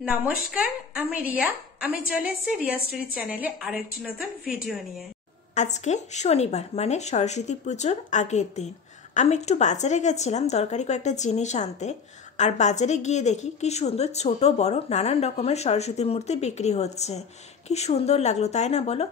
নমস্কার, আমি রিয়া। আমি চলে এসেছি রিয়া স্টোরি চ্যানেলে আরেকটি নতুন ভিডিও নিয়ে। আজকে শনিবার মানে সরস্বতী পুজোর আগের দিন। আমি একটু বাজারে গেছিলাম দরকারি কয়েকটা জিনিস আনতে। আর বাজারে গিয়ে দেখি কি সুন্দর ছোট বড় নানান রকমের সরস্বতী মূর্তি বিক্রি হচ্ছে। কি সুন্দর লাগলো, তাই না বলো?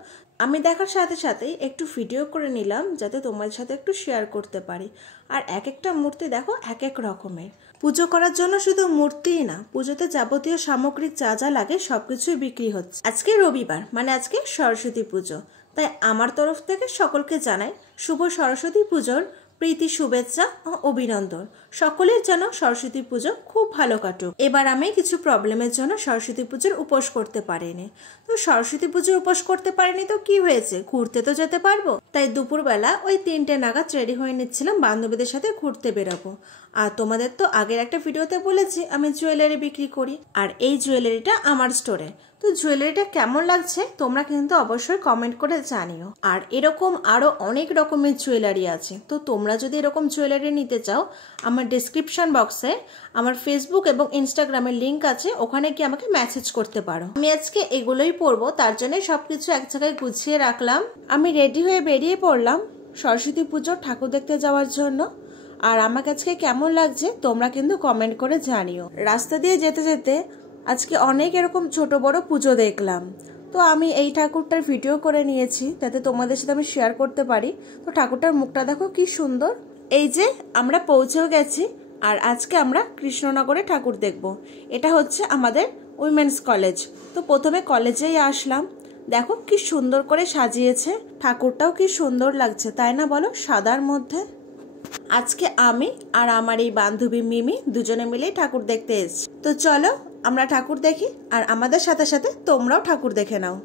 আমি দেখার সাথে সাথেই একটু ভিডিও করে নিলাম যাতে তোমাদের সাথে একটু শেয়ার করতে পারি। আর এক একটা মূর্তি দেখো এক এক রকমের। পুজো করার জন্য শুধু মূর্তিই না, পুজোতে যাবতীয় সামগ্রিক যা যা লাগে সবকিছুই বিক্রি হচ্ছে। আজকে রবিবার মানে আজকে সরস্বতী পুজো, তাই আমার তরফ থেকে সকলকে জানাই শুভ সরস্বতী পুজোর প্রীতি, শুভেচ্ছা ও অভিনন্দন। সকলের যেন সরস্বতী পুজো খুব ভালো কাটুক। এবার আমি কিছু প্রবলেমের জন্য সরস্বতী পুজোর উপোস করতে পারিনি। তো সরস্বতী পুজোর উপোস করতে পারিনি তো কি হয়েছে, ঘুরতে তো যেতে পারবো। তাই দুপুরবেলা ওই 3টে নাগাদ রেডি হয়ে নিচ্ছিলাম, বান্ধবীদের সাথে ঘুরতে বেরোবো। আর তোমাদের তো আগের একটা ভিডিওতে বলেছি আমি জুয়েলারি বিক্রি করি, আর এই জুয়েলারিটা আমার স্টোরে। তো জুয়েলারিটা কেমন লাগছে তোমরা কিন্তু অবশ্যই কমেন্ট করে জানিও। আর এরকম আরো অনেক রকমের জুয়েলারি আছে, তো তোমরা যদি এরকম জুয়েলারি নিতে চাও আমার ডেসক্রিপশন বক্সে আমার ফেসবুক এবং ইনস্টাগ্রামের লিঙ্ক আছে, ওখানে গিয়ে আমাকে মেসেজ করতে পারো। আমি আজকে এগুলোই পরবো, তার জন্য সবকিছু এক জায়গায় গুছিয়ে রাখলাম। আমি রেডি হয়ে বেরিয়ে পড়লাম সরস্বতী পুজোর ঠাকুর দেখতে যাওয়ার জন্য। আর আমাকে আজকে কেমন লাগছে তোমরা কিন্তু কমেন্ট করে জানিও। রাস্তা দিয়ে যেতে যেতে আজকে অনেক এরকম ছোট বড় পুজো দেখলাম, তো আমি এই ঠাকুরটার ভিডিও করে নিয়েছি যাতে তোমাদের সাথে আমি শেয়ার করতে পারি। তো ঠাকুরটার মুখটা দেখো কি সুন্দর। এই যে আমরা পৌঁছেও গেছি, আর আজকে আমরা কৃষ্ণনগরে ঠাকুর দেখব। এটা হচ্ছে আমাদের উইমেন্স কলেজ। তো প্রথমে কলেজেই আসলাম, দেখো কি সুন্দর করে সাজিয়েছে, ঠাকুরটাও কি সুন্দর লাগছে, তাই না বলো, সাদার মধ্যে। আজকে আমি আর আমার এই বান্ধবী মিমি দুজনে মিলে ঠাকুর দেখতে এসেছি। তো চলো আমরা ঠাকুর দেখি, আর আমাদের সাথে সাথে তোমরাও ঠাকুর দেখে নাও।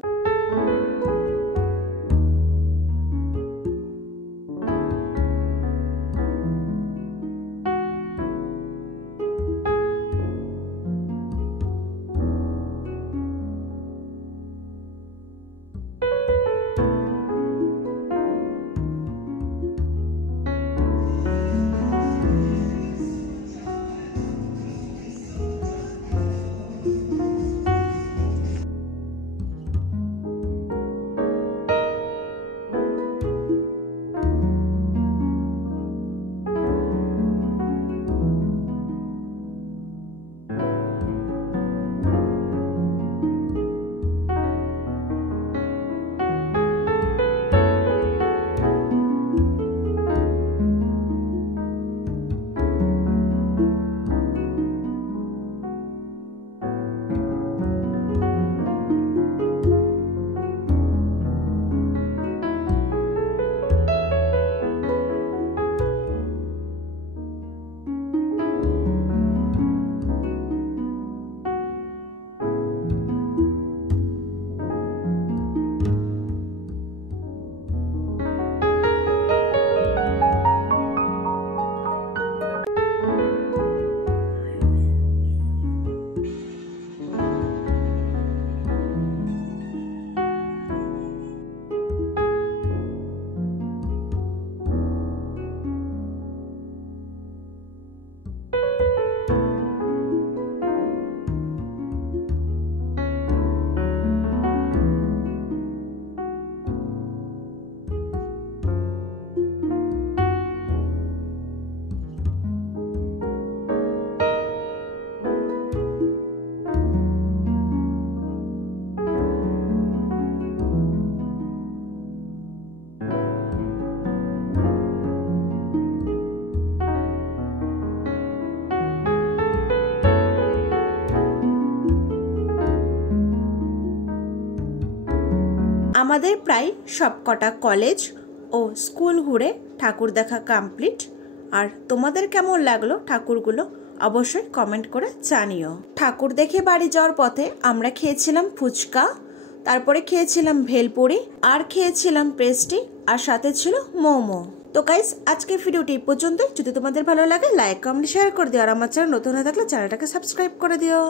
আমাদের প্রায় সবকটা কলেজ ও স্কুল ঘুরে ঠাকুর দেখা কমপ্লিট। আর তোমাদের কেমন লাগলো ঠাকুরগুলো অবশ্যই কমেন্ট করে জানিও। ঠাকুর দেখে বাড়ি যাওয়ার পথে আমরা খেয়েছিলাম ফুচকা, তারপরে খেয়েছিলাম ভেলপুরি, আর খেয়েছিলাম পেস্ট্রি, আর সাথে ছিল মোমো। তো গাইস আজকের ভিডিওটি এই পর্যন্তই। যদি তোমাদের ভালো লাগে লাইক কমেন্ট শেয়ার করে দিও, আর আমার চ্যানেল নতুন হয়ে থাকলে চ্যানেলটাকে সাবস্ক্রাইব করে দিও।